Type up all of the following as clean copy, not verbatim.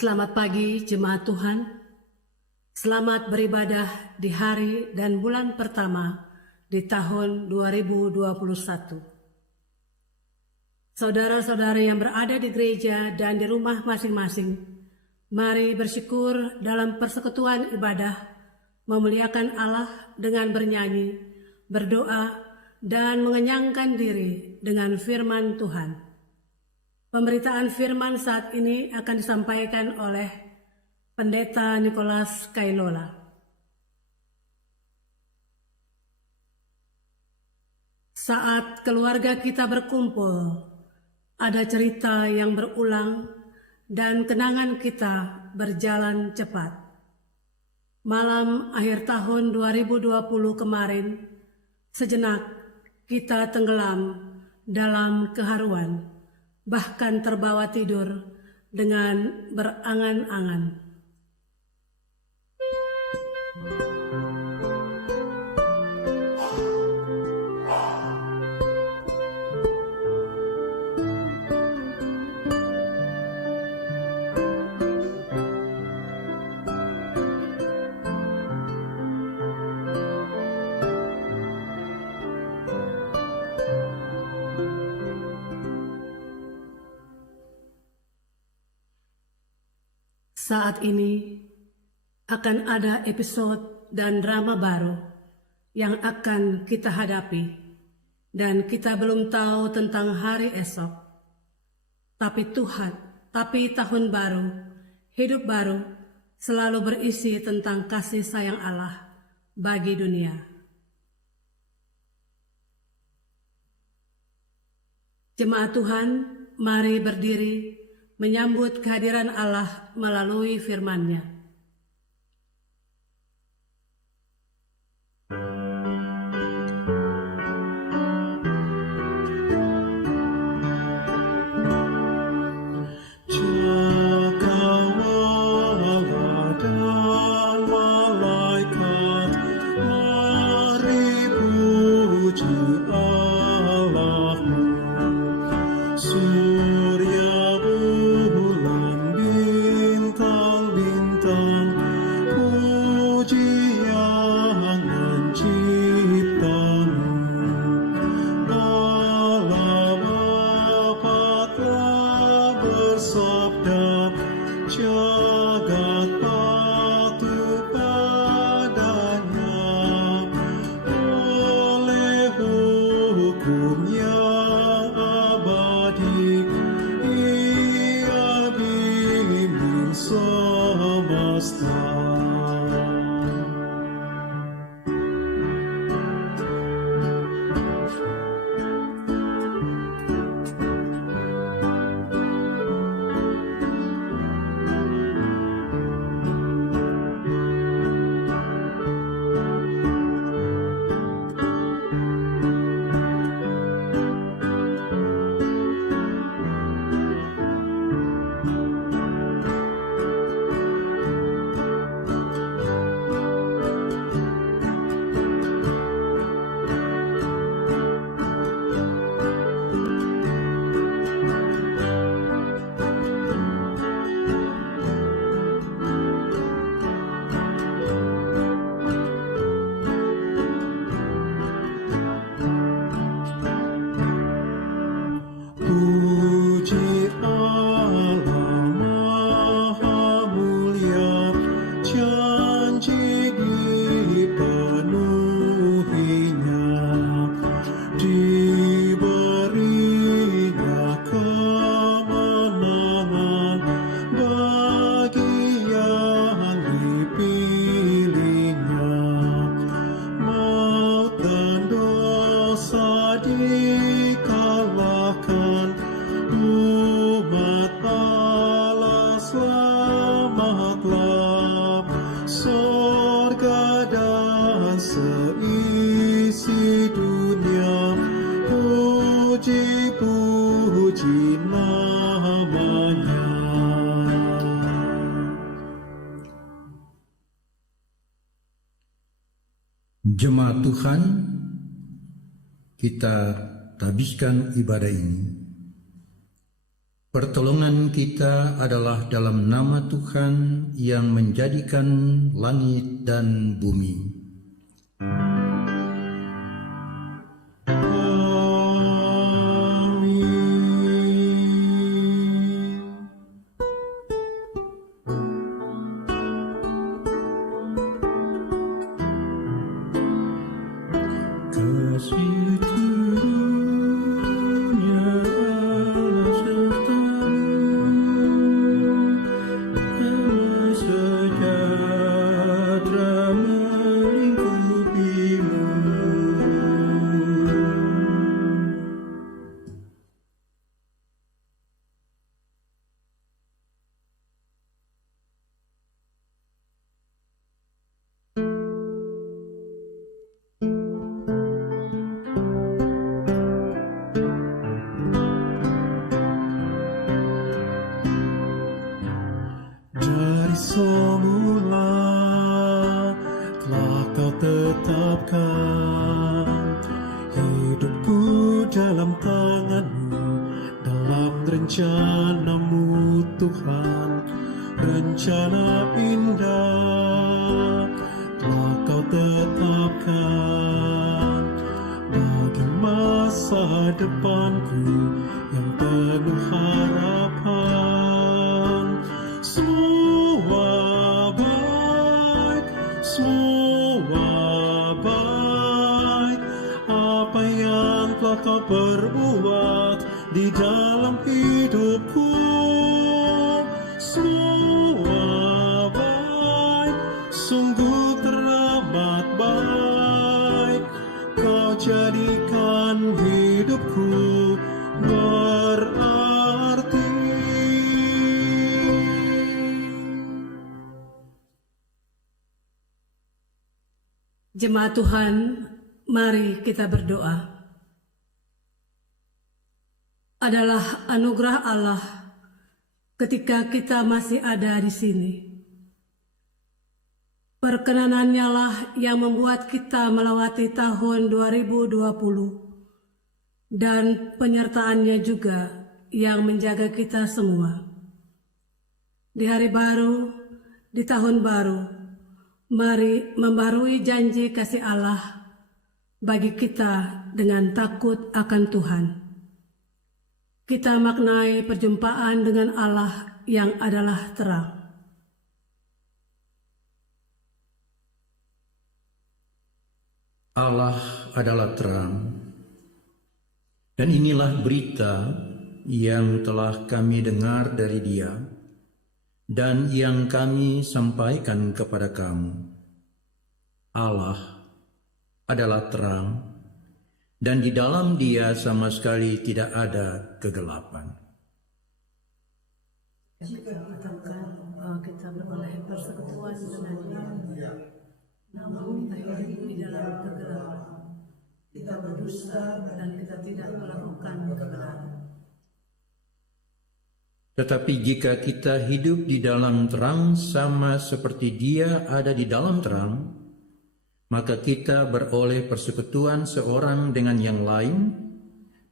Selamat pagi jemaat Tuhan. Selamat beribadah di hari dan bulan pertama di tahun 2021. Saudara-saudari yang berada di gereja dan di rumah masing-masing, mari bersyukur dalam persekutuan ibadah, memuliakan Allah dengan bernyanyi, berdoa, dan mengenyangkan diri dengan firman Tuhan. Pemberitaan firman saat ini akan disampaikan oleh Pendeta Nicholas Kailola. Saat keluarga kita berkumpul, ada cerita yang berulang dan kenangan kita berjalan cepat. Malam akhir tahun 2020 kemarin, sejenak kita tenggelam dalam keharuan, bahkan terbawa tidur dengan berangan-angan. Saat ini akan ada episode dan drama baru yang akan kita hadapi, dan kita belum tahu tentang hari esok. Tapi tahun baru, hidup baru selalu berisi tentang kasih sayang Allah bagi dunia. Jemaat Tuhan, mari berdiri menyambut kehadiran Allah melalui firman-Nya. Jemaat Tuhan, kita habiskan ibadah ini Pertolongan kita adalah dalam nama Tuhan yang menjadikan langit dan bumi. Kasih turunnya Allah serta-Mu, damai sejahtera melingkupimu. Dari semula telah Kau tetapkan hidupku dalam tangan-Mu, dalam rencana-Mu Tuhan. Rencana indah telah Kau tetapkan bagi masa depanku yang penuh harapan. Semua baik, apa yang telah Kau perbuat di dalam hidupku. Semua baik, sungguh teramat baik. Kau jadikan hidupku berarti. Jemaat Tuhan, mari kita berdoa. Adalah anugerah Allah ketika kita masih ada di sini. Perkenanannya lah yang membuat kita melewati tahun 2020 dan penyertaannya juga yang menjaga kita semua. Di hari baru, di tahun baru, mari membarui janji kasih Allah bagi kita dengan takut akan Tuhan. Kita maknai perjumpaan dengan Allah yang adalah terang. Allah adalah terang, dan inilah berita yang telah kami dengar dari Dia dan yang kami sampaikan kepada kamu. Allah adalah terang, dan di dalam Dia sama sekali tidak ada kegelapan. Jika katakan bahwa kita beroleh persekutuan dengan Dia, namun kita hidup di dalam kegelapan, kita berdusta dan kita tidak melakukan kebenaran. Tetapi jika kita hidup di dalam terang sama seperti Dia ada di dalam terang, maka kita beroleh persekutuan seorang dengan yang lain,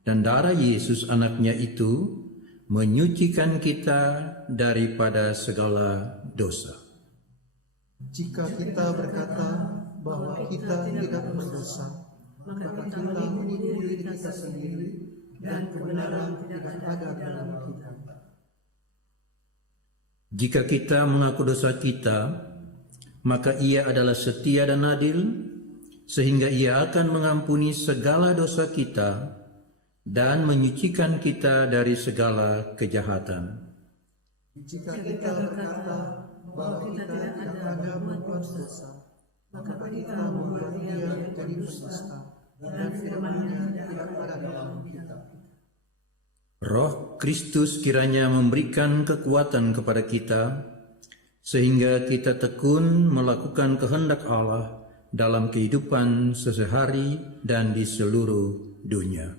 dan darah Yesus anaknya itu menyucikan kita daripada segala dosa. Jika kita berkata bahwa kita tidak berdosa, maka kita menipu diri kita sendiri dan kebenaran tidak ada dalam kita. Jika kita mengaku dosa kita, maka Ia adalah setia dan adil, sehingga Ia akan mengampuni segala dosa kita dan menyucikan kita dari segala kejahatan. Jika kita berkata bahwa kita tidak ada berbuat dosa, maka kita membuat Dia menjadi dusta dan firman-Nya tidak ada dalam kita. Roh Kristus kiranya memberikan kekuatan kepada kita, sehingga kita tekun melakukan kehendak Allah dalam kehidupan sehari-hari dan di seluruh dunia.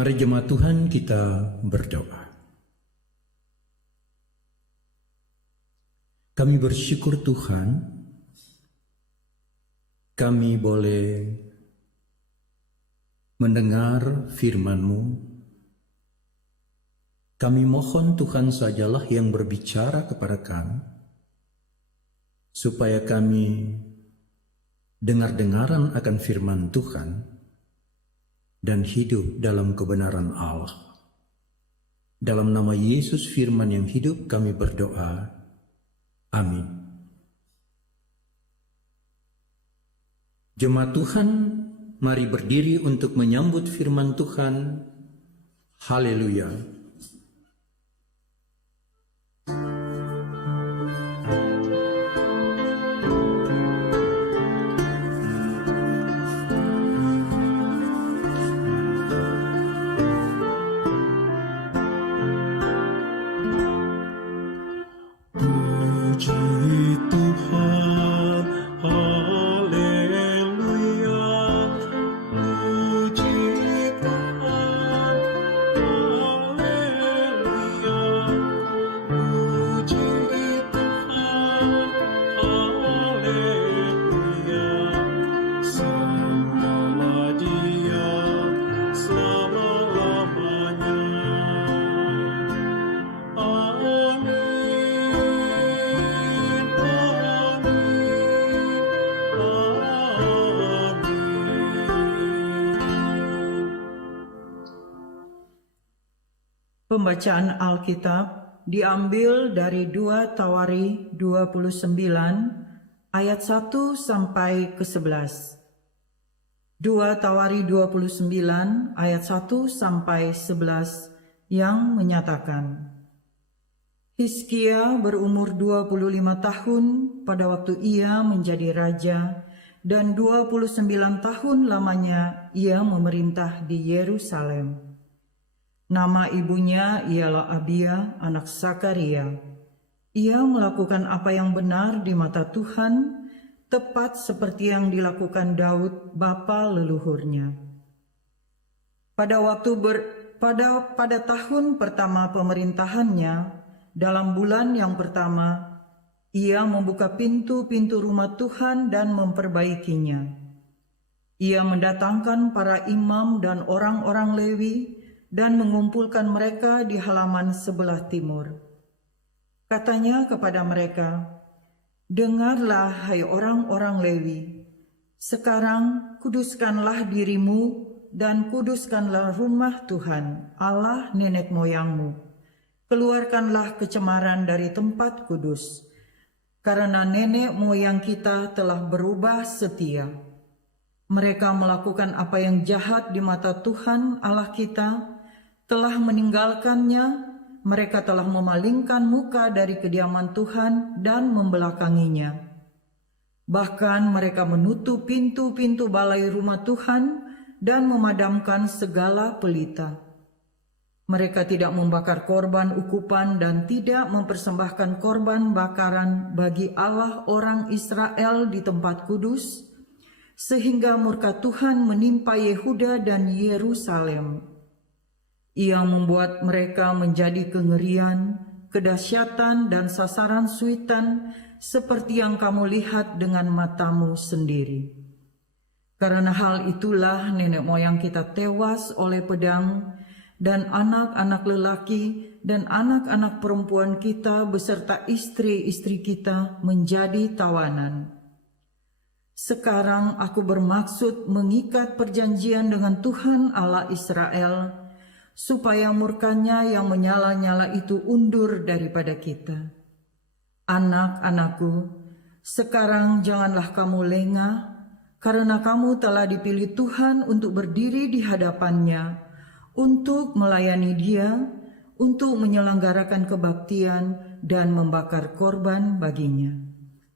Mari jemaat Tuhan kita berdoa. Kami bersyukur Tuhan, kami boleh mendengar firman-Mu. Kami mohon Tuhan sajalah yang berbicara kepada kami, supaya kami dengar-dengaran akan firman Tuhan dan hidup dalam kebenaran Allah. Dalam nama Yesus firman yang hidup kami berdoa. Amin. Jemaat Tuhan, mari berdiri untuk menyambut firman Tuhan. Haleluya. Pembacaan Alkitab diambil dari 2 Tawari 29 ayat 1 sampai ke 11. 2 Tawari 29 ayat 1 sampai 11 yang menyatakan, Hizkia berumur 25 tahun pada waktu ia menjadi raja, dan 29 tahun lamanya ia memerintah di Yerusalem. Nama ibunya ialah Abia, anak Sakaria. Ia melakukan apa yang benar di mata Tuhan, tepat seperti yang dilakukan Daud, bapa leluhurnya. Pada tahun pertama pemerintahannya, dalam bulan yang pertama, ia membuka pintu-pintu rumah Tuhan dan memperbaikinya. Ia mendatangkan para imam dan orang-orang Lewi dan mengumpulkan mereka di halaman sebelah timur. Katanya kepada mereka, dengarlah hai orang-orang Lewi, sekarang kuduskanlah dirimu dan kuduskanlah rumah Tuhan, Allah nenek moyangmu. Keluarkanlah kecemaran dari tempat kudus, karena nenek moyang kita telah berubah setia. Mereka melakukan apa yang jahat di mata Tuhan Allah kita, telah meninggalkannya. Mereka telah memalingkan muka dari kediaman Tuhan dan membelakanginya. Bahkan mereka menutup pintu-pintu balai rumah Tuhan dan memadamkan segala pelita. Mereka tidak membakar korban ukupan dan tidak mempersembahkan korban bakaran bagi Allah orang Israel di tempat kudus, sehingga murka Tuhan menimpa Yehuda dan Yerusalem. Ia membuat mereka menjadi kengerian, kedahsyatan, dan sasaran suitan seperti yang kamu lihat dengan matamu sendiri. Karena hal itulah nenek moyang kita tewas oleh pedang, dan anak-anak lelaki dan anak-anak perempuan kita beserta istri-istri kita menjadi tawanan. Sekarang aku bermaksud mengikat perjanjian dengan Tuhan Allah Israel, supaya murkanya yang menyala-nyala itu undur daripada kita. Anak-anakku, sekarang janganlah kamu lengah, karena kamu telah dipilih Tuhan untuk berdiri di hadapannya, untuk melayani Dia, untuk menyelenggarakan kebaktian dan membakar korban baginya.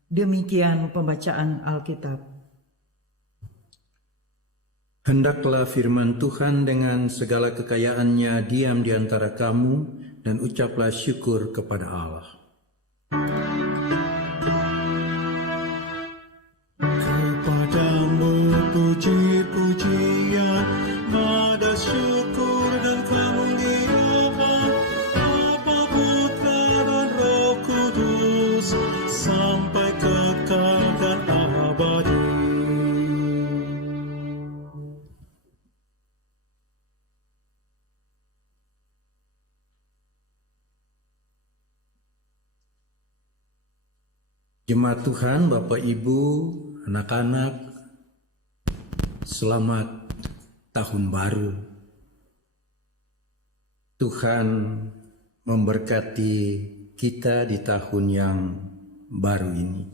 Demikian pembacaan Alkitab. Hendaklah firman Tuhan dengan segala kekayaannya diam di antara kamu, dan ucaplah syukur kepada Allah. Kepadamu puji-pujian, nada syukur Jemaat Tuhan, Bapak Ibu, anak-anak, selamat tahun baru. Tuhan memberkati kita di tahun yang baru ini.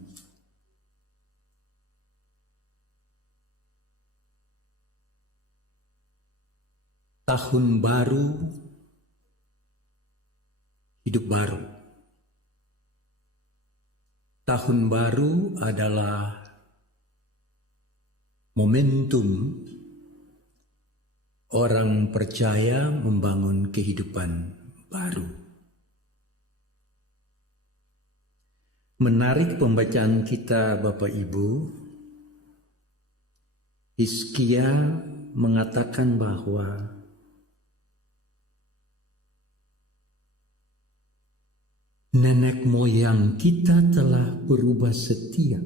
Tahun baru, hidup baru. Tahun baru adalah momentum orang percaya membangun kehidupan baru. Menarik pembacaan kita, Bapak Ibu. Hizkia mengatakan bahwa nenek moyang kita telah berubah setia.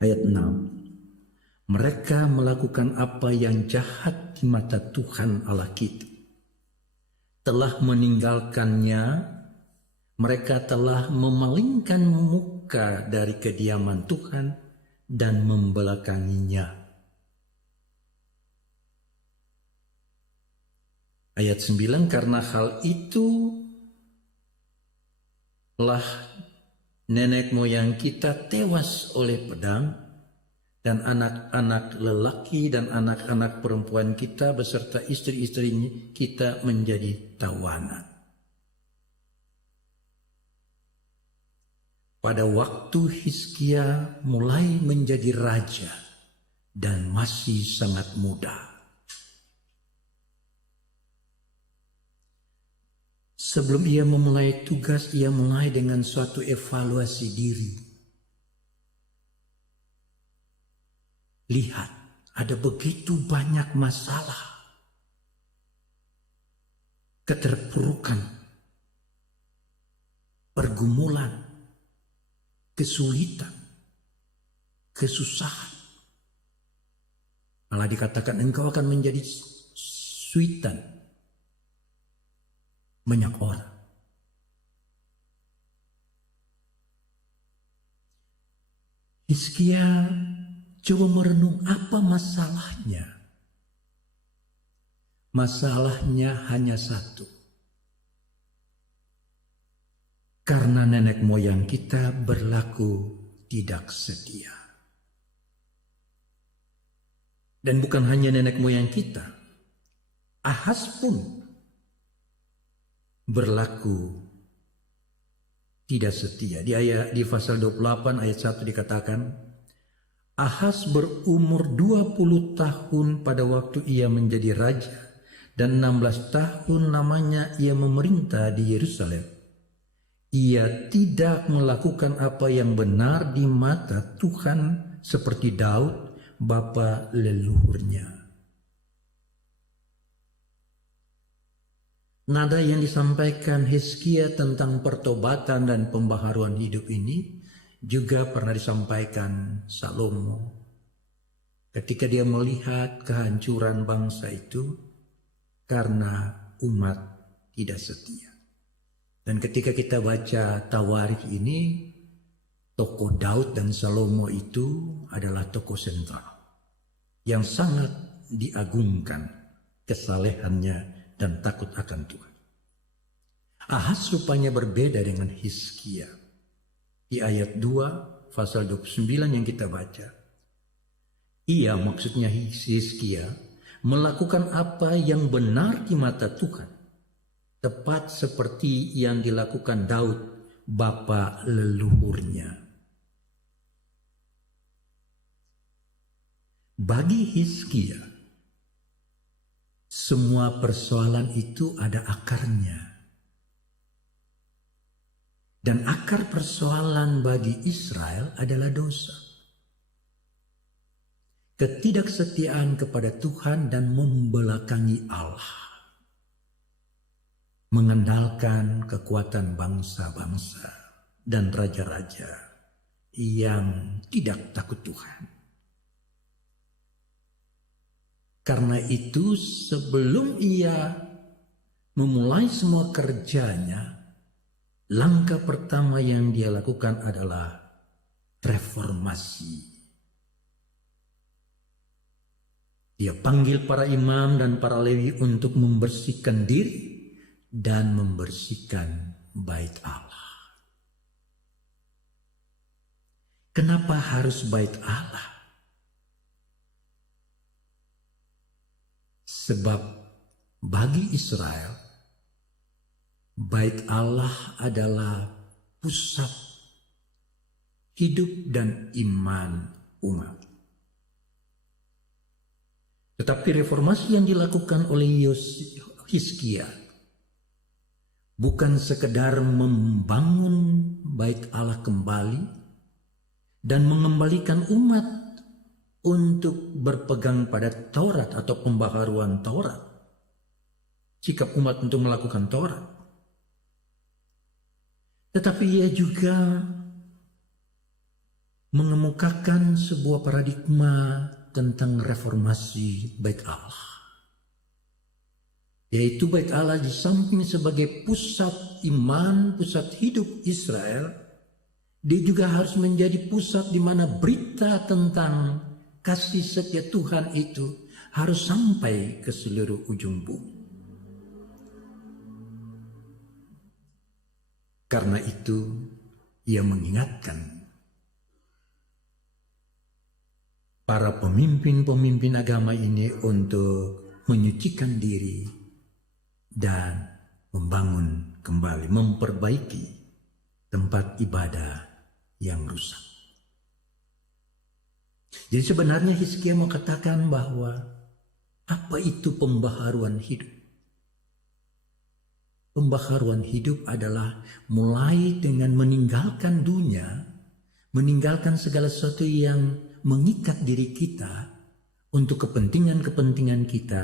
Ayat 6. Mereka melakukan apa yang jahat di mata Tuhan Allah kita. Telah meninggalkannya, mereka telah memalingkan muka dari kediaman Tuhan dan membelakanginya. Ayat 9, karena hal itu telah nenek moyang kita tewas oleh pedang, dan anak-anak lelaki dan anak-anak perempuan kita beserta istri-istrinya kita menjadi tawanan. Pada waktu Hizkia mulai menjadi raja dan masih sangat muda. Sebelum ia memulai tugas, ia mulai dengan suatu evaluasi diri. Lihat, ada begitu banyak masalah, keterpurukan, pergumulan, kesulitan, kesusahan. Malah dikatakan engkau akan menjadi suitan banyak orang. Hizkia coba merenung apa masalahnya. Masalahnya hanya satu. Karena nenek moyang kita berlaku tidak setia. Dan bukan hanya nenek moyang kita, Ahaz pun berlaku tidak setia. Di pasal 28 ayat 1 dikatakan, Ahaz berumur 20 tahun pada waktu ia menjadi raja, dan 16 tahun lamanya ia memerintah di Yerusalem. Ia tidak melakukan apa yang benar di mata Tuhan seperti Daud, bapa leluhurnya. Nada yang disampaikan Hizkia tentang pertobatan dan pembaharuan hidup ini juga pernah disampaikan Salomo ketika dia melihat kehancuran bangsa itu karena umat tidak setia. Dan ketika kita baca Tawarikh ini, tokoh Daud dan Salomo itu adalah tokoh sentral yang sangat diagungkan kesalehannya dan takut akan Tuhan. Ahaz rupanya berbeda dengan Hizkia. Di ayat 2 pasal 29 yang kita baca, ia, maksudnya Hizkia, melakukan apa yang benar di mata Tuhan, tepat seperti yang dilakukan Daud, bapa leluhurnya. Bagi Hizkia, semua persoalan itu ada akarnya. Dan akar persoalan bagi Israel adalah dosa. Ketidaksetiaan kepada Tuhan dan membelakangi Allah. Mengandalkan kekuatan bangsa-bangsa dan raja-raja yang tidak takut Tuhan. Karena itu sebelum ia memulai semua kerjanya, langkah pertama yang dia lakukan adalah reformasi. Dia panggil para imam dan para lewi untuk membersihkan diri dan membersihkan bait Allah. Kenapa harus bait Allah? Sebab bagi Israel, bait Allah adalah pusat hidup dan iman umat. Tetapi reformasi yang dilakukan oleh Hizkia bukan sekedar membangun bait Allah kembali dan mengembalikan umat untuk berpegang pada Taurat atau pembaharuan Taurat, sikap umat untuk melakukan Taurat. Tetapi ia juga mengemukakan sebuah paradigma tentang reformasi bait Allah. Yaitu bait Allah di samping sebagai pusat iman, pusat hidup Israel, dia juga harus menjadi pusat di mana berita tentang kasih setia Tuhan itu harus sampai ke seluruh ujung bumi. Karena itu, ia mengingatkan para pemimpin-pemimpin agama ini untuk menyucikan diri dan membangun kembali, memperbaiki tempat ibadah yang rusak. Jadi sebenarnya Hizkia mau katakan bahwa apa itu pembaharuan hidup? Pembaharuan hidup adalah mulai dengan meninggalkan dunia, meninggalkan segala sesuatu yang mengikat diri kita untuk kepentingan-kepentingan kita,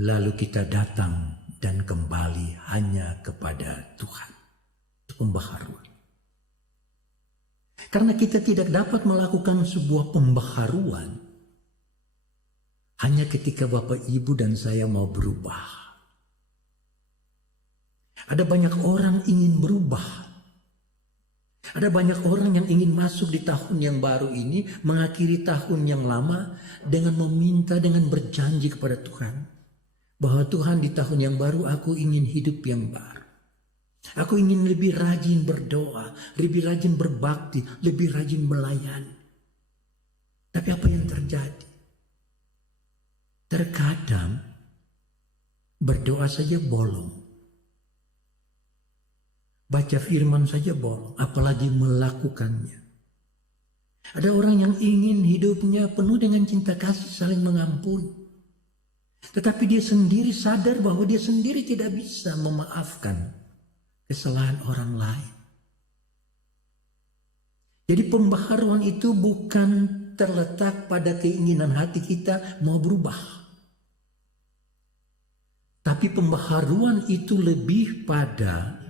lalu kita datang dan kembali hanya kepada Tuhan. Itu pembaharuan. Karena kita tidak dapat melakukan sebuah pembaharuan hanya ketika Bapak, Ibu, dan saya mau berubah. Ada banyak orang ingin berubah. Ada banyak orang yang ingin masuk di tahun yang baru ini, mengakhiri tahun yang lama dengan meminta, dengan berjanji kepada Tuhan. Bahwa Tuhan, di tahun yang baru aku ingin hidup yang baru. Aku ingin lebih rajin berdoa, lebih rajin berbakti, lebih rajin melayani. Tapi apa yang terjadi? Terkadang berdoa saja bolong. Baca firman saja bolong, apalagi melakukannya. Ada orang yang ingin hidupnya penuh dengan cinta kasih, saling mengampuni. Tetapi dia sendiri sadar bahwa dia sendiri tidak bisa memaafkan kesalahan orang lain. Jadi pembaharuan itu bukan terletak pada keinginan hati kita mau berubah. Tapi pembaharuan itu lebih pada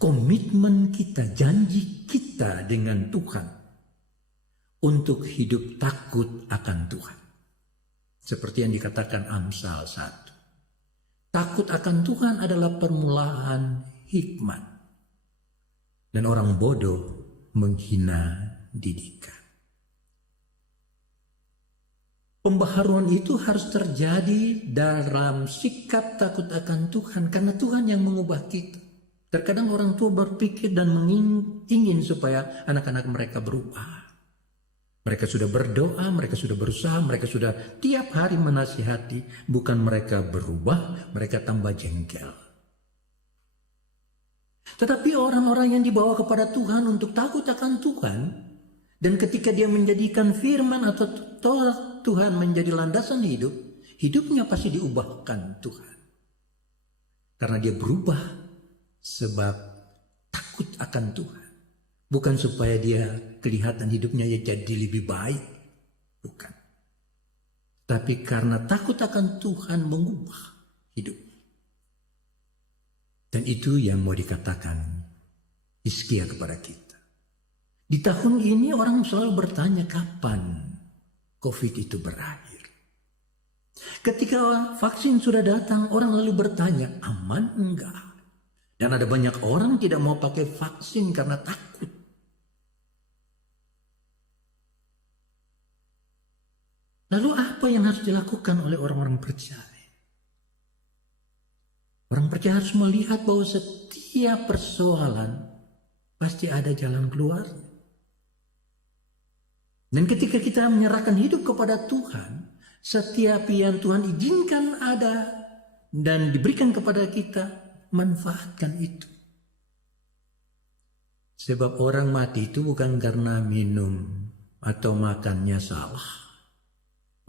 komitmen kita, janji kita dengan Tuhan untuk hidup takut akan Tuhan. Seperti yang dikatakan Amsal 1. Takut akan Tuhan adalah permulaan hikmat. Dan orang bodoh menghina didikan. Pembaharuan itu harus terjadi dalam sikap takut akan Tuhan, karena Tuhan yang mengubah kita. Terkadang orang tua berpikir dan ingin supaya anak-anak mereka berubah. Mereka sudah berdoa, mereka sudah berusaha, mereka sudah tiap hari menasihati. Bukan mereka berubah, mereka tambah jengkel. Tetapi orang-orang yang dibawa kepada Tuhan untuk takut akan Tuhan, dan ketika dia menjadikan firman atau Taurat Tuhan menjadi landasan hidup, hidupnya pasti diubahkan Tuhan. Karena dia berubah sebab takut akan Tuhan. Bukan supaya dia kelihatan hidupnya jadi lebih baik. Bukan. Tapi karena takut akan Tuhan mengubah hidup. Dan itu yang mau dikatakan Hizkia kepada kita. Di tahun ini orang selalu bertanya kapan COVID itu berakhir. Ketika vaksin sudah datang, orang lalu bertanya aman enggak? Dan ada banyak orang tidak mau pakai vaksin karena takut. Lalu apa yang harus dilakukan oleh orang-orang percaya? Orang percaya harus melihat bahwa setiap persoalan pasti ada jalan keluar. Dan ketika kita menyerahkan hidup kepada Tuhan, setiap yang Tuhan izinkan ada dan diberikan kepada kita, manfaatkan itu. Sebab orang mati itu bukan karena minum atau makannya salah.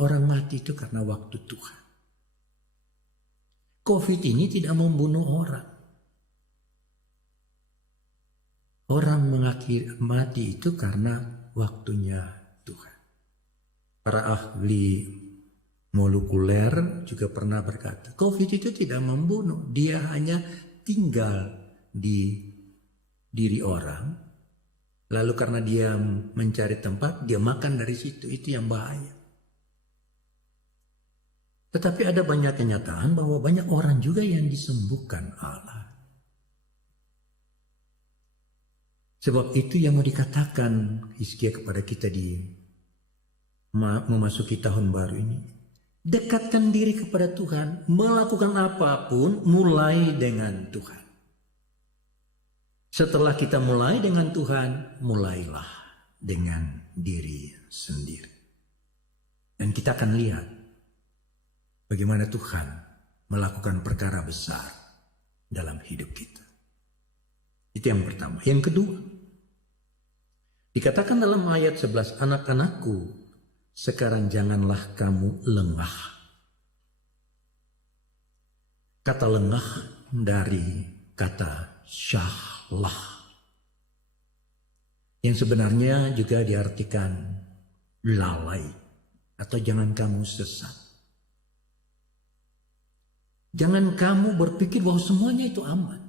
Orang mati itu karena waktu Tuhan. COVID ini tidak membunuh orang. Orang mengakhiri mati itu karena waktunya Tuhan. Para ahli molekuler juga pernah berkata, COVID itu tidak membunuh, dia hanya tinggal di diri orang. Lalu karena dia mencari tempat, dia makan dari situ, itu yang bahaya. Tetapi ada banyak kenyataan bahwa banyak orang juga yang disembuhkan Allah. Sebab itu yang mau dikatakan Hizkia kepada kita di memasuki tahun baru ini. Dekatkan diri kepada Tuhan, melakukan apapun mulai dengan Tuhan. Setelah kita mulai dengan Tuhan, mulailah dengan diri sendiri. Dan kita akan lihat bagaimana Tuhan melakukan perkara besar dalam hidup kita. Itu yang pertama. Yang kedua, dikatakan dalam ayat 11, anak-anakku, sekarang janganlah kamu lengah. Kata lengah dari kata syahlah, yang sebenarnya juga diartikan lalai atau jangan kamu sesat. Jangan kamu berpikir bahwa semuanya itu aman.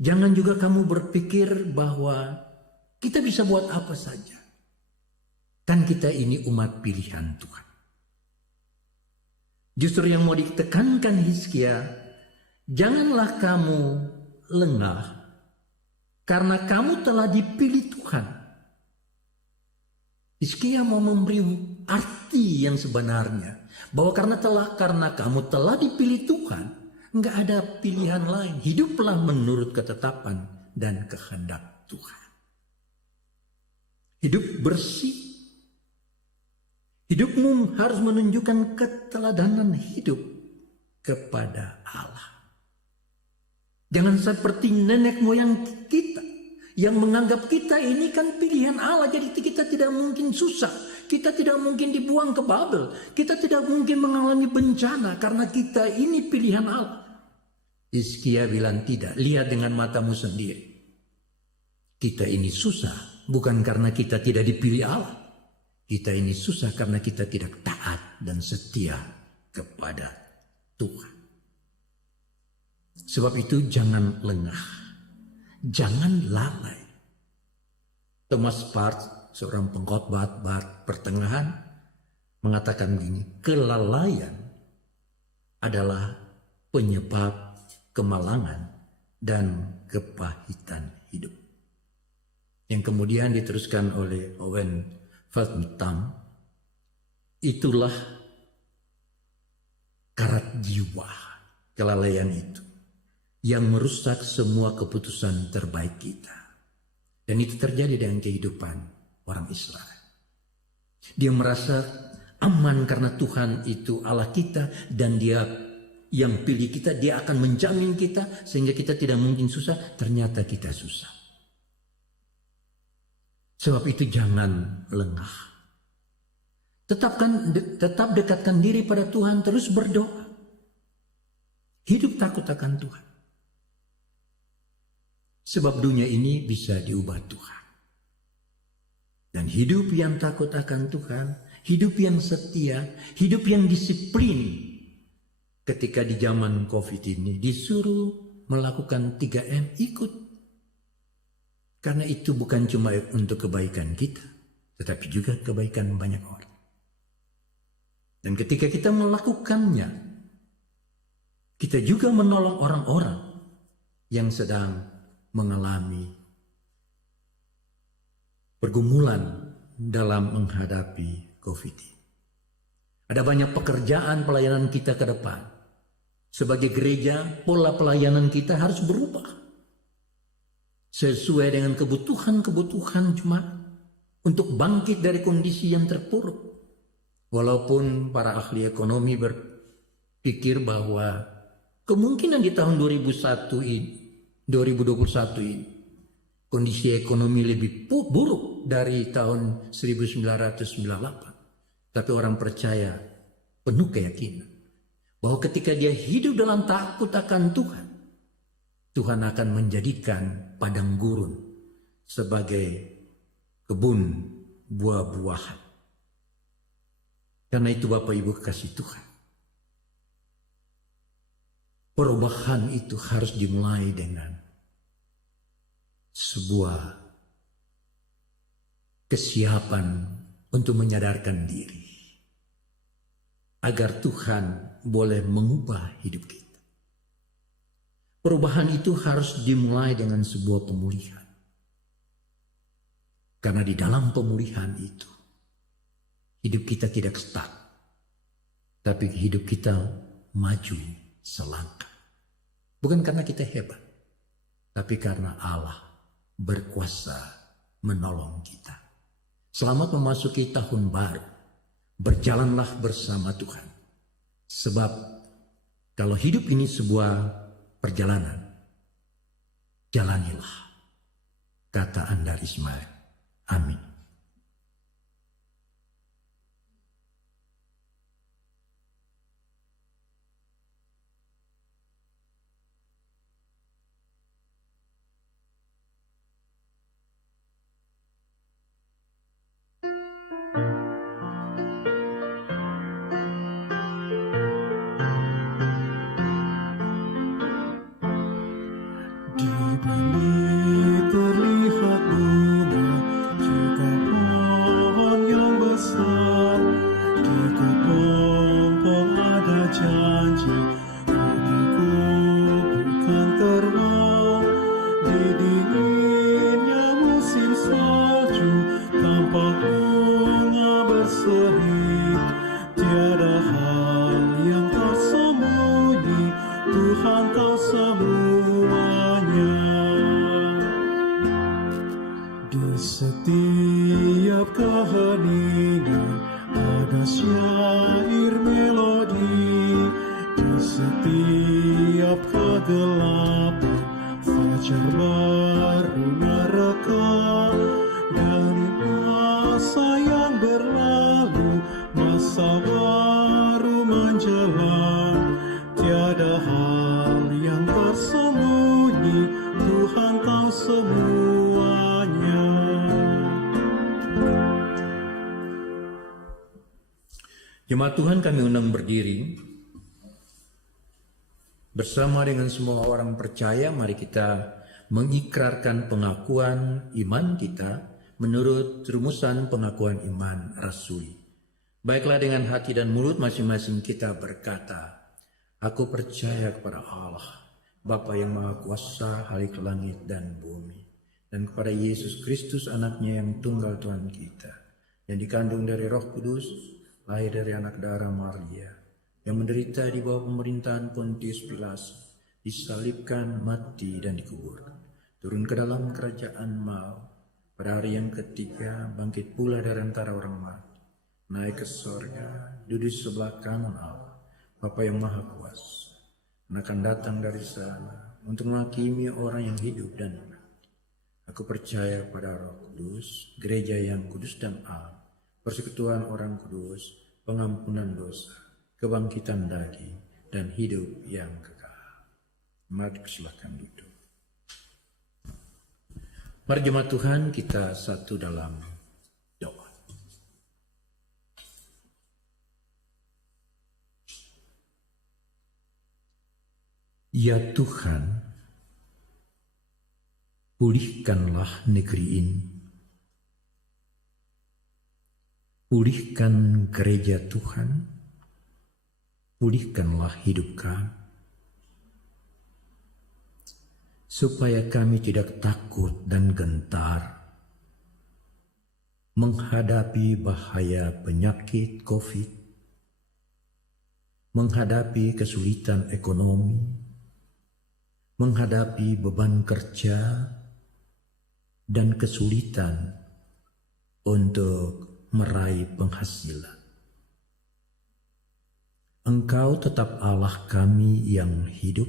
Jangan juga kamu berpikir bahwa kita bisa buat apa saja. Kan kita ini umat pilihan Tuhan. Justru yang mau ditekankan Hizkia, janganlah kamu lengah karena kamu telah dipilih Tuhan. Hizkia mau memberi arti yang sebenarnya. Bahwa karena kamu telah dipilih Tuhan, enggak ada pilihan lain. Hiduplah menurut ketetapan dan kehendak Tuhan. Hidup bersih. Hidupmu harus menunjukkan keteladanan hidup kepada Allah. Jangan seperti nenek moyang kita yang menganggap kita ini kan pilihan Allah, jadi kita tidak mungkin susah. Kita tidak mungkin dibuang ke Babel. Kita tidak mungkin mengalami bencana karena kita ini pilihan Allah. Hizkia bilang tidak. Lihat dengan matamu sendiri. Kita ini susah bukan karena kita tidak dipilih Allah. Kita ini susah karena kita tidak taat dan setia kepada Tuhan. Sebab itu jangan lengah. Jangan lalai. Thomas Parts, seorang pengkhotbah abad pertengahan, mengatakan begini, kelalaian adalah penyebab kemalangan dan kepahitan hidup. Yang kemudian diteruskan oleh Owen Feltham, itulah karat jiwa, kelalaian itu, yang merusak semua keputusan terbaik kita. Dan itu terjadi dengan kehidupan orang Israel. Dia merasa aman karena Tuhan itu Allah kita dan dia yang pilih kita, dia akan menjamin kita sehingga kita tidak mungkin susah. Ternyata kita susah. Sebab itu jangan lengah. Tetap dekatkan diri pada Tuhan, terus berdoa. Hidup takut akan Tuhan. Sebab dunia ini bisa diubah Tuhan. Dan hidup yang takut akan Tuhan, hidup yang setia, hidup yang disiplin. Ketika di zaman COVID ini disuruh melakukan 3M, ikut. Karena itu bukan cuma untuk kebaikan kita, tetapi juga kebaikan banyak orang. Dan ketika kita melakukannya, kita juga menolong orang-orang yang sedang mengalami pergumulan dalam menghadapi COVID ini. Ada banyak pekerjaan pelayanan kita ke depan. Sebagai gereja, pola pelayanan kita harus berubah sesuai dengan kebutuhan-kebutuhan jemaat untuk bangkit dari kondisi yang terpuruk. Walaupun para ahli ekonomi berpikir bahwa kemungkinan di tahun 2021 ini kondisi ekonomi lebih buruk dari tahun 1998. Tapi orang percaya penuh keyakinan bahwa ketika dia hidup dalam takut akan Tuhan, Tuhan akan menjadikan padang gurun sebagai kebun buah-buahan. Karena itu Bapak Ibu kekasih Tuhan, perubahan itu harus dimulai dengan sebuah kesiapan untuk menyadarkan diri agar Tuhan boleh mengubah hidup kita. Perubahan itu harus dimulai dengan sebuah pemulihan. Karena di dalam pemulihan itu, hidup kita tidak stuck, tapi hidup kita maju selangkah. Bukan karena kita hebat, tapi karena Allah berkuasa menolong kita. Selamat memasuki tahun baru. Berjalanlah bersama Tuhan. Sebab kalau hidup ini sebuah perjalanan, jalanilah, kata Andar Ismail. Amin. Terlihat bunga juga pohon yang besar, di kepompong ada janji hatiku bukan terbang. Di dinginnya musim salju tampak bunga berseri, tiada hal yang tersembunyi, Tuhan tahu semuanya. Di setiap keheningan ada syair melodi, di setiap kegelapan fajar baru mereka. Dari masa yang berlalu, masa baru menjelang, tiada hal yang tersembunyi, Tuhan tahu semuanya. Jemaat Tuhan, kami undang berdiri. Bersama dengan semua orang percaya, mari kita mengikrarkan pengakuan iman kita menurut rumusan pengakuan iman rasuli. Baiklah, dengan hati dan mulut masing-masing kita berkata, aku percaya kepada Allah, Bapa yang Maha Kuasa, Halik langit dan bumi, dan kepada Yesus Kristus anaknya yang tunggal Tuhan kita, yang dikandung dari Roh Kudus, lahir dari anak darah Maria, yang menderita di bawah pemerintahan Pontius Pilatus, disalibkan, mati dan dikuburkan, turun ke dalam kerajaan maut, pada hari yang ketiga bangkit pula dari antara orang mati, naik ke sorga, duduk sebelah kanan Allah, Bapa yang Maha Kuasa, dan akan datang dari sana untuk menghakimi orang yang hidup dan mati. Aku percaya pada Roh Kudus, gereja yang kudus dan am, persekutuan orang kudus, pengampunan dosa, kebangkitan daging, dan hidup yang kekal. Mari silakan duduk. Mari jemaat Tuhan, kita satu dalam doa. Ya Tuhan, pulihkanlah negeri ini. Pulihkan gereja Tuhan. Pulihkanlah hidup kami. supaya kami tidak takut dan gentar menghadapi bahaya penyakit COVID, menghadapi kesulitan ekonomi, menghadapi beban kerja, dan kesulitan untuk meraih penghasilan. Engkau tetap Allah kami yang hidup,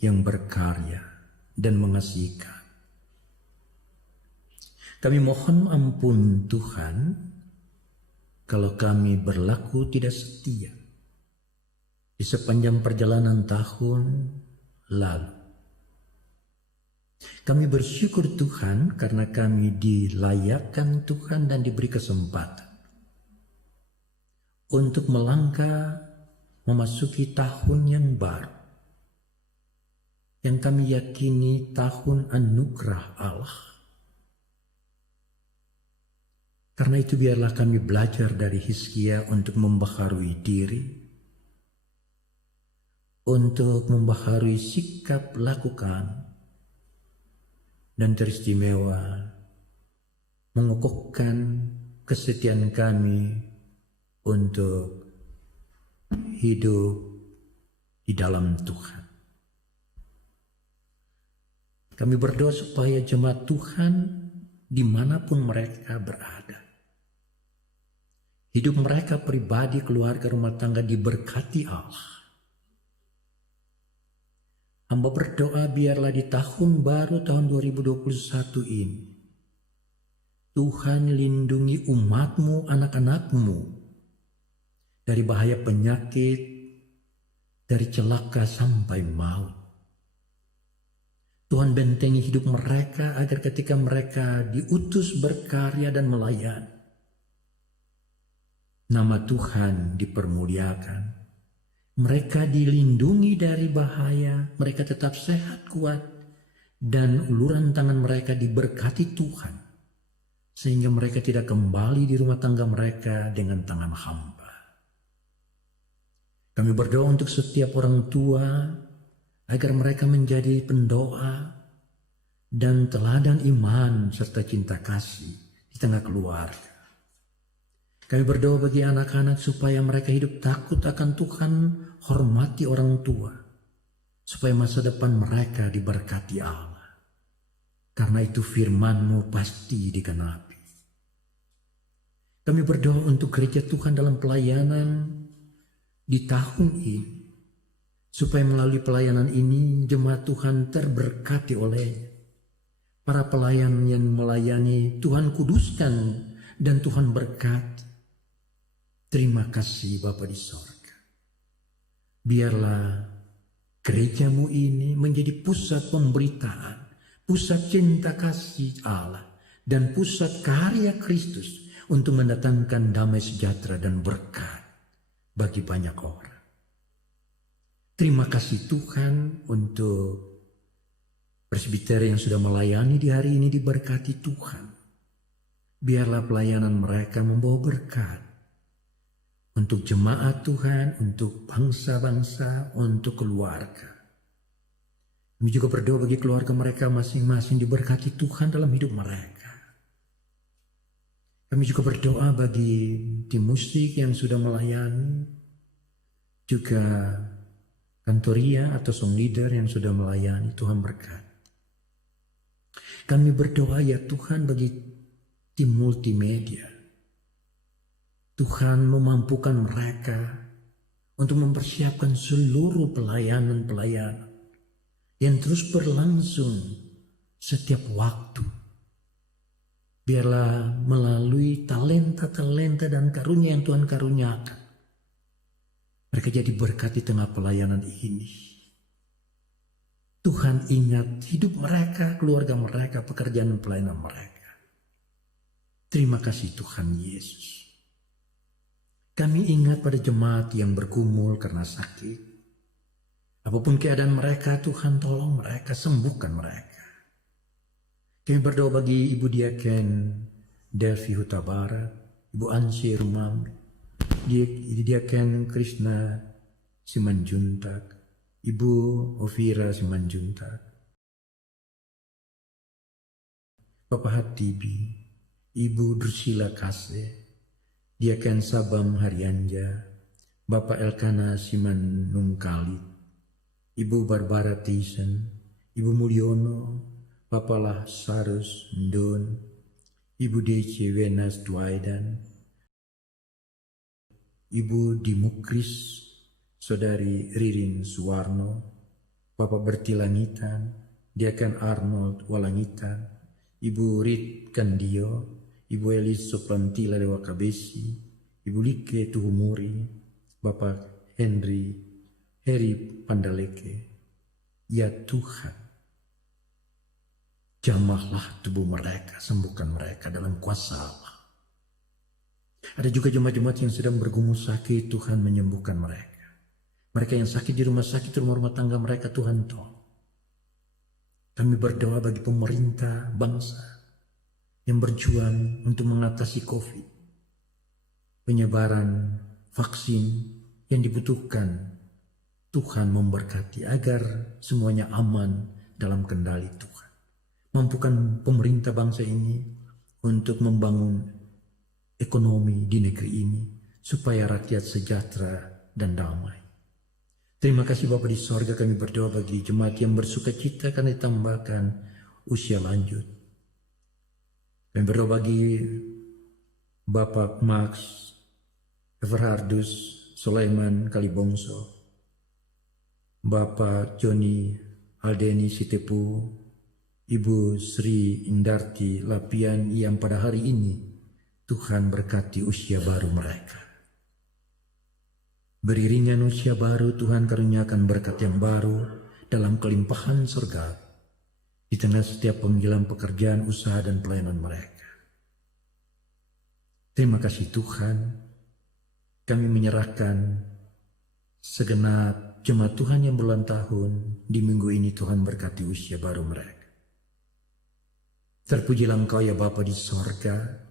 yang berkarya dan mengasihkan. Kami mohon ampun Tuhan kalau kami berlaku tidak setia di sepanjang perjalanan tahun lalu. Kami bersyukur Tuhan karena kami dilayakkan Tuhan dan diberi kesempatan untuk melangkah memasuki tahun yang baru, yang kami yakini tahun anugerah Allah. Karena itu biarlah kami belajar dari Hizkia untuk membaharui diri, untuk membaharui sikap lakukan, dan teristimewa mengukuhkan kesetiaan kami untuk hidup di dalam Tuhan. Kami berdoa supaya jemaat Tuhan dimanapun mereka berada, hidup mereka pribadi, keluarga, rumah tangga diberkati Allah. Hamba berdoa biarlah di tahun baru tahun 2021 ini Tuhan lindungi umat-Mu, anak-anak-Mu dari bahaya penyakit, dari celaka sampai maut. Tuhan bentengi hidup mereka agar ketika mereka diutus berkarya dan melayani, nama Tuhan dipermuliakan. Mereka dilindungi dari bahaya, mereka tetap sehat kuat, dan uluran tangan mereka diberkati Tuhan, sehingga mereka tidak kembali di rumah tangga mereka dengan tangan hamba. Kami berdoa untuk setiap orang tua, agar mereka menjadi pendoa dan teladan iman serta cinta kasih di tengah keluarga. Kami berdoa bagi anak-anak supaya mereka hidup takut akan Tuhan, hormati orang tua, supaya masa depan mereka diberkati Allah. Karena itu firman-Mu pasti digenapi. Kami berdoa untuk gereja Tuhan dalam pelayanan di tahun ini, supaya melalui pelayanan ini jemaat Tuhan terberkati oleh para pelayan yang melayani. Tuhan kuduskan dan Tuhan berkati. Terima kasih Bapa di sorga. Biarlah gereja-Mu ini menjadi pusat pemberitaan, pusat cinta kasih Allah, dan pusat karya Kristus untuk mendatangkan damai sejahtera dan berkat bagi banyak orang. Terima kasih Tuhan untuk presbiter yang sudah melayani di hari ini, diberkati Tuhan. Biarlah pelayanan mereka membawa berkat untuk jemaat Tuhan, untuk bangsa-bangsa, untuk keluarga. Kami juga berdoa bagi keluarga mereka masing-masing, diberkati Tuhan dalam hidup mereka. Kami juga berdoa bagi tim musik yang sudah melayani, juga kantoria atau song leader yang sudah melayani. Tuhan berkat. Kami berdoa ya Tuhan bagi tim multimedia. Tuhan memampukan mereka untuk mempersiapkan seluruh pelayanan-pelayanan yang terus berlangsung setiap waktu. Biarlah melalui talenta-talenta dan karunia yang Tuhan karuniakan, mereka jadi berkat di tengah pelayanan ini. Tuhan ingat hidup mereka, keluarga mereka, pekerjaan pelayanan mereka. Terima kasih Tuhan Yesus. Kami ingat pada jemaat yang bergumul karena sakit. Apapun keadaan mereka, Tuhan tolong mereka, sembuhkan mereka. Kami berdoa bagi Ibu Diaken Delvi Hutabara, Ibu Ansi Rumam, Diaken Krishna Simanjuntak, Ibu Ovira Simanjuntak, Bapak Hatibi, Ibu Drusila Kase, Diaken Sabam Haryanja, Bapak Elkana Simanungkalit, Ibu Barbara Thyssen, Ibu Mulyono, Bapak Lazarus Ndon, Ibu DC Wenas Dwaidan, Ibu Dimukris, Saudari Ririn Suwarno, Bapak Berti Langitan, Diaken Arnold Walangitan, Ibu Rit Kandio, Ibu Elis Soplantila Dewa Kabesi, Ibu Like Tuhumuri, Bapak Heri Pandaleke. Ya Tuhan, jamahlah tubuh mereka, sembuhkan mereka dalam kuasa Allah. Ada juga jemaat-jemaat yang sedang bergumul sakit, Tuhan menyembuhkan mereka. Mereka yang sakit di rumah sakit, rumah tangga mereka, Tuhan tolong. Kami berdoa bagi pemerintah bangsa yang berjuang untuk mengatasi COVID. Penyebaran vaksin yang dibutuhkan, Tuhan memberkati agar semuanya aman dalam kendali Tuhan. Mampukan pemerintah bangsa ini untuk membangun ekonomi di negeri ini supaya rakyat sejahtera dan damai. Terima kasih Bapa di sorga, kami berdoa bagi jemaat yang bersuka cita karena ditambahkan usia lanjut. Kami berdoa bagi Bapak Max Everhardus Sulaiman Kalibongso, Bapak Joni Aldeni Sitepu, Ibu Sri Indarti Lapian yang pada hari ini Tuhan berkati usia baru mereka. Beriringan usia baru, Tuhan karuniakan berkat yang baru dalam kelimpahan surga di tengah setiap panggilan pekerjaan, usaha dan pelayanan mereka. Terima kasih Tuhan, kami menyerahkan segenap jemaat Tuhan yang berulang tahun di minggu ini. Tuhan berkati usia baru mereka. Terpujilah Engkau ya Bapa di sorga,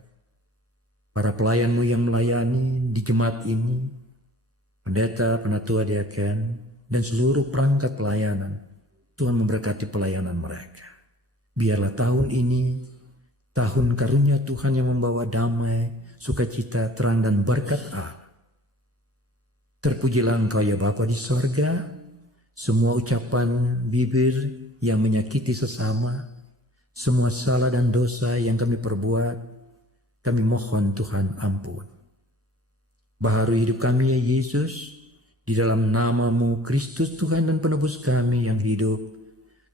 para pelayan-Mu yang melayani di jemaat ini, pendeta, penatua, diaken, dan seluruh perangkat pelayanan. Tuhan memberkati pelayanan mereka. Biarlah tahun ini, tahun karunia Tuhan yang membawa damai, sukacita, terang, dan berkat Allah. Terpujilah Engkau ya Bapa di sorga, semua ucapan bibir yang menyakiti sesama, semua salah dan dosa yang kami perbuat, kami mohon Tuhan ampun. Baharui hidup kami ya Yesus, di dalam nama-Mu Kristus Tuhan dan penebus kami yang hidup.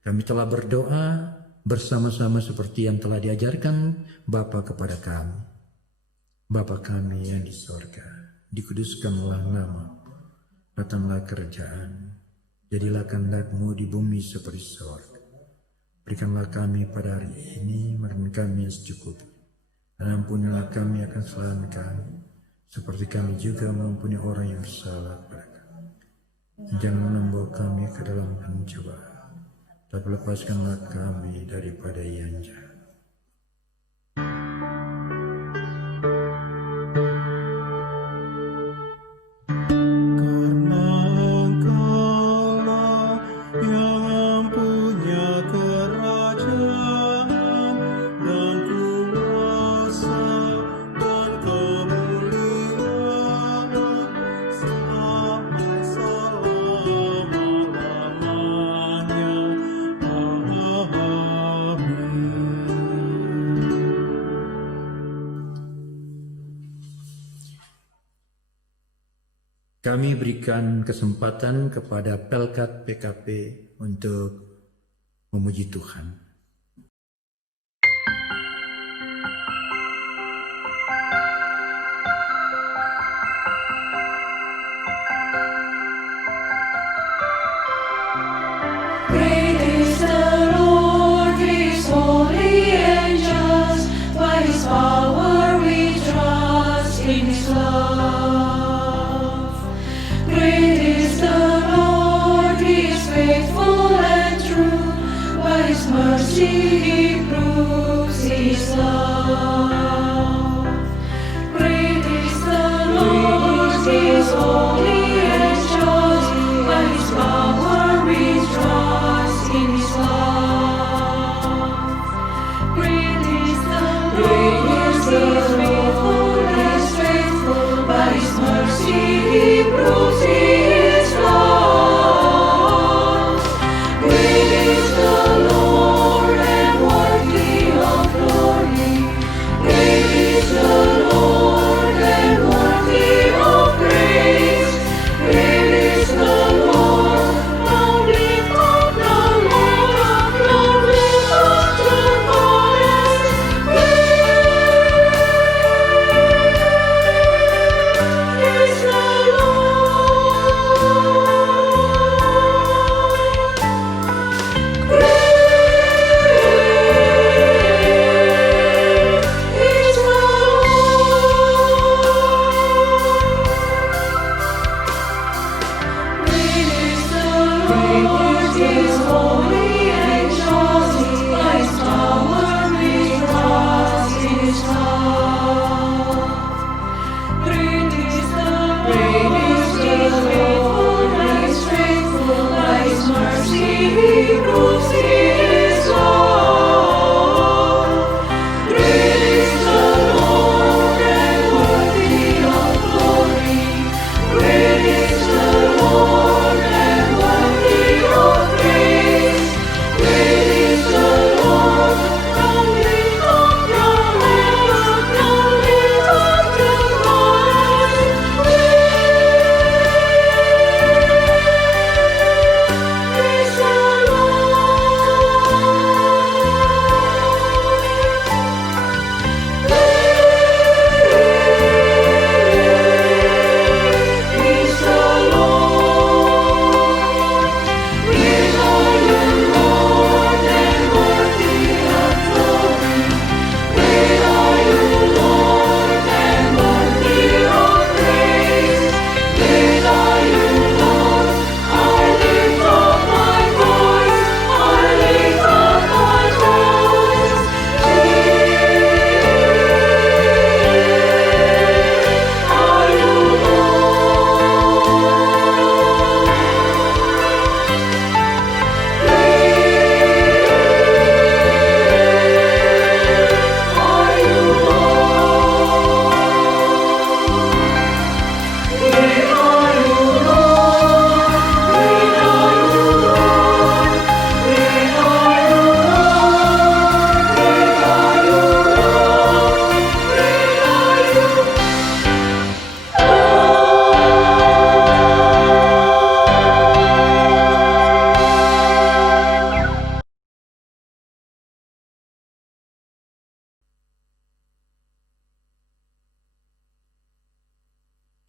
Kami telah berdoa bersama-sama seperti yang telah diajarkan Bapa kepada kami. Bapa kami yang di sorga, dikuduskanlah nama-Mu, datanglah kerajaan, jadilah kehendak-Mu di bumi seperti sorga. Berikanlah kami pada hari ini makan kami yang secukupnya, dan ampunilah kami akan kesalahan kami, seperti kami juga mengampuni orang yang bersalah kepada kami. Jangan membawa kami ke dalam pencobaan, tapi lepaskanlah kami daripada yang jahat. Karena Engkaulah yang punya kerajaan dan kuasa dan kemuliaan sampai selama-lamanya. Amin. Kami berikan kesempatan kepada Pelkat PKP untuk memuji Tuhan. Great is the Lord, He is holy and just. By His power we trust in His love. Great is the Lord, He is faithful and true. By His mercy He proves His love. Great is the Lord, He is holy and just. By His power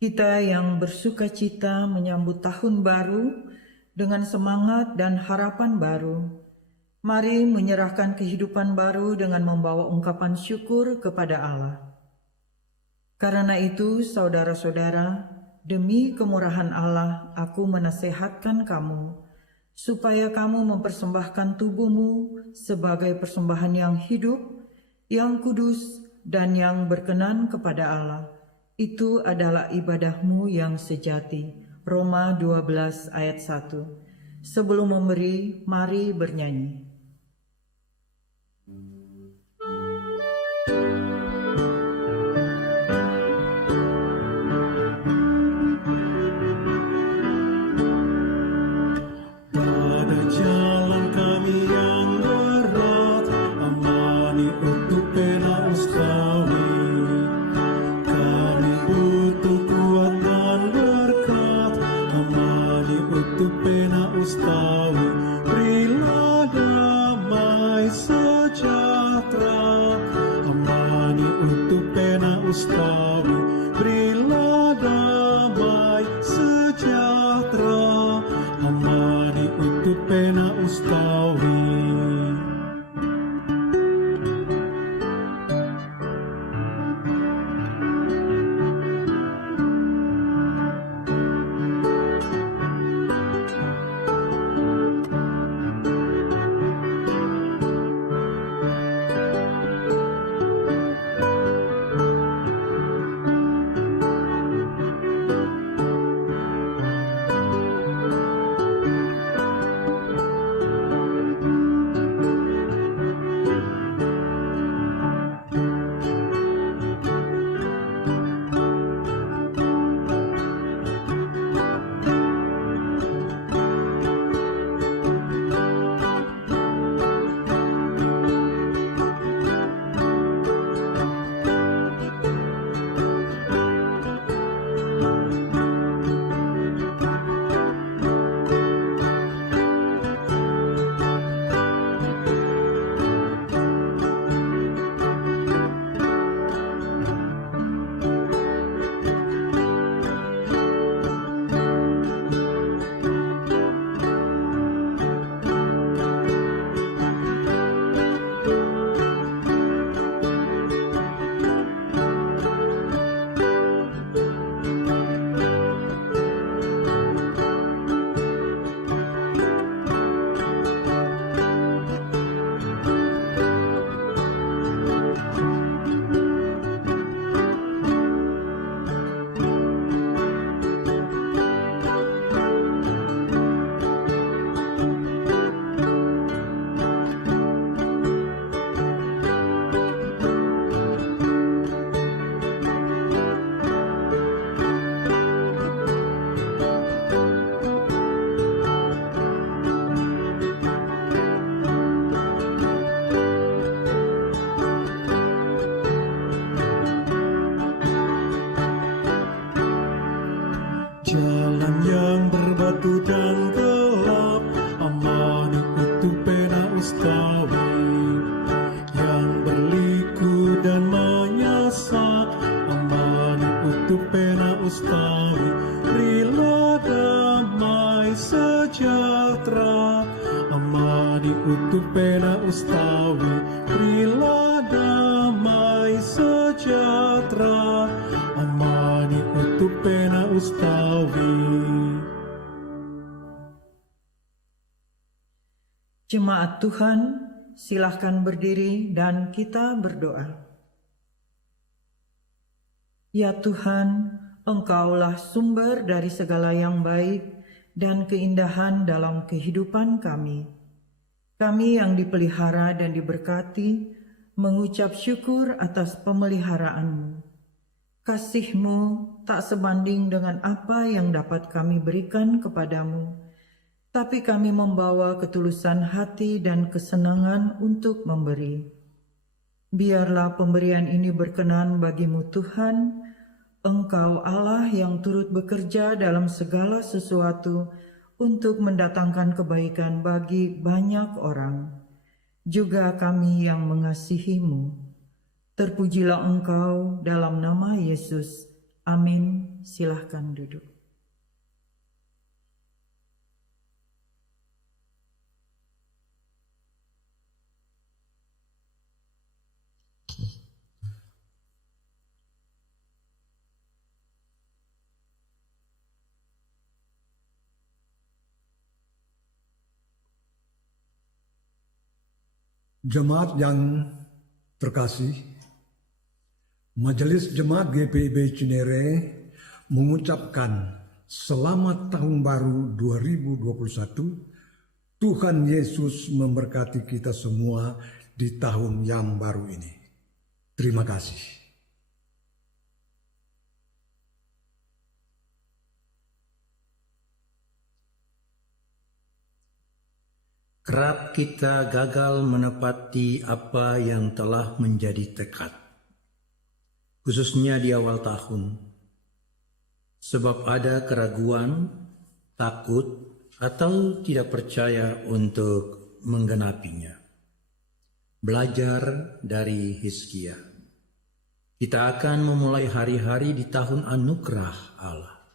Kita yang bersuka cita menyambut tahun baru dengan semangat dan harapan baru, mari menyerahkan kehidupan baru dengan membawa ungkapan syukur kepada Allah. Karena itu, saudara-saudara, demi kemurahan Allah, aku menasehatkan kamu, supaya kamu mempersembahkan tubuhmu sebagai persembahan yang hidup, yang kudus, dan yang berkenan kepada Allah. Itu adalah ibadahmu yang sejati. Roma 12 ayat 1. Sebelum memberi, mari bernyanyi. Pada jalan kami yang berat, amani untuk pena ustawi. Kami butuh kuat dan berkat, amani untuk pena ustawi. Berilah damai sejahtera, amani untuk pena ustawi. Berilah damai sejahtera, amani untuk pena ustawi. Jalan yang berbatu dan gelap, amani untuk pena ustawi. Yang berliku dan menyesat, amani untuk pena ustawi. Berilah damai sejahtera, amani untuk pena ustawi. Berilah damai sejahtera, amani untuk pena ustawi. Jemaat Tuhan, silahkan berdiri dan kita berdoa. Ya Tuhan, Engkaulah sumber dari segala yang baik dan keindahan dalam kehidupan kami. Kami yang dipelihara dan diberkati, mengucap syukur atas pemeliharaanmu. Kasih-Mu tak sebanding dengan apa yang dapat kami berikan kepadamu, tapi kami membawa ketulusan hati dan kesenangan untuk memberi. Biarlah pemberian ini berkenan bagi-Mu Tuhan, Engkau Allah yang turut bekerja dalam segala sesuatu untuk mendatangkan kebaikan bagi banyak orang. Juga kami yang mengasihi-Mu. Terpujilah Engkau dalam nama Yesus. Amin. silahkan duduk. Jemaat yang terkasih, Majelis Jemaat GPIB Cinere mengucapkan selamat tahun baru 2021. Tuhan Yesus memberkati kita semua di tahun yang baru ini. Terima kasih. Kerap kita gagal menepati apa yang telah menjadi tekad, khususnya di awal tahun, sebab ada keraguan, takut, atau tidak percaya untuk menggenapinya. Belajar dari Hizkia, kita akan memulai hari-hari di tahun anugerah Allah.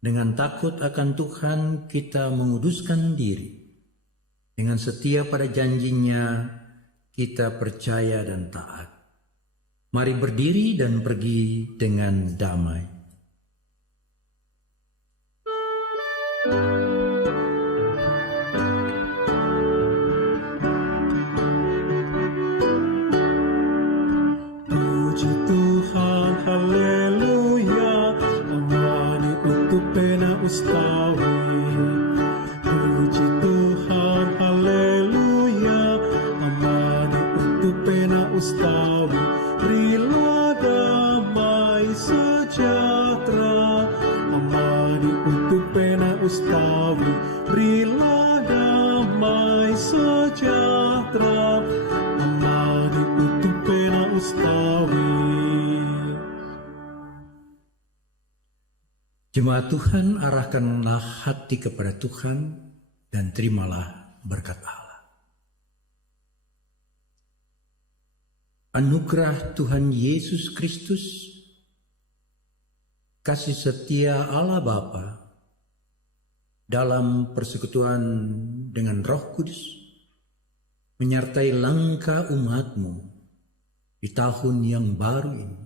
Dengan takut akan Tuhan, kita menguduskan diri. Dengan setia pada janjinya, kita percaya dan taat. Mari berdiri dan pergi dengan damai. Puji Tuhan, haleluya, amani untuk pena ustawi. Puji Tuhan, haleluya, amani untuk pena ustawi. Berilah damai sejahtera, amani untuk pena ustawi. Berilah damai sejahtera, amani untuk pena ustawi. Jemaat Tuhan, arahkanlah hati kepada Tuhan dan terimalah berkat Allah. Anugerah Tuhan Yesus Kristus, kasih setia Allah Bapa dalam persekutuan dengan Roh Kudus, menyertai langkah umat-Mu di tahun yang baru ini.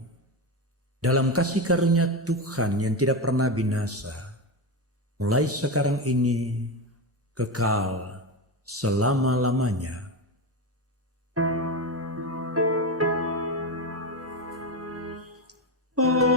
Dalam kasih karunia Tuhan yang tidak pernah binasa, mulai sekarang ini kekal selama-lamanya. Oh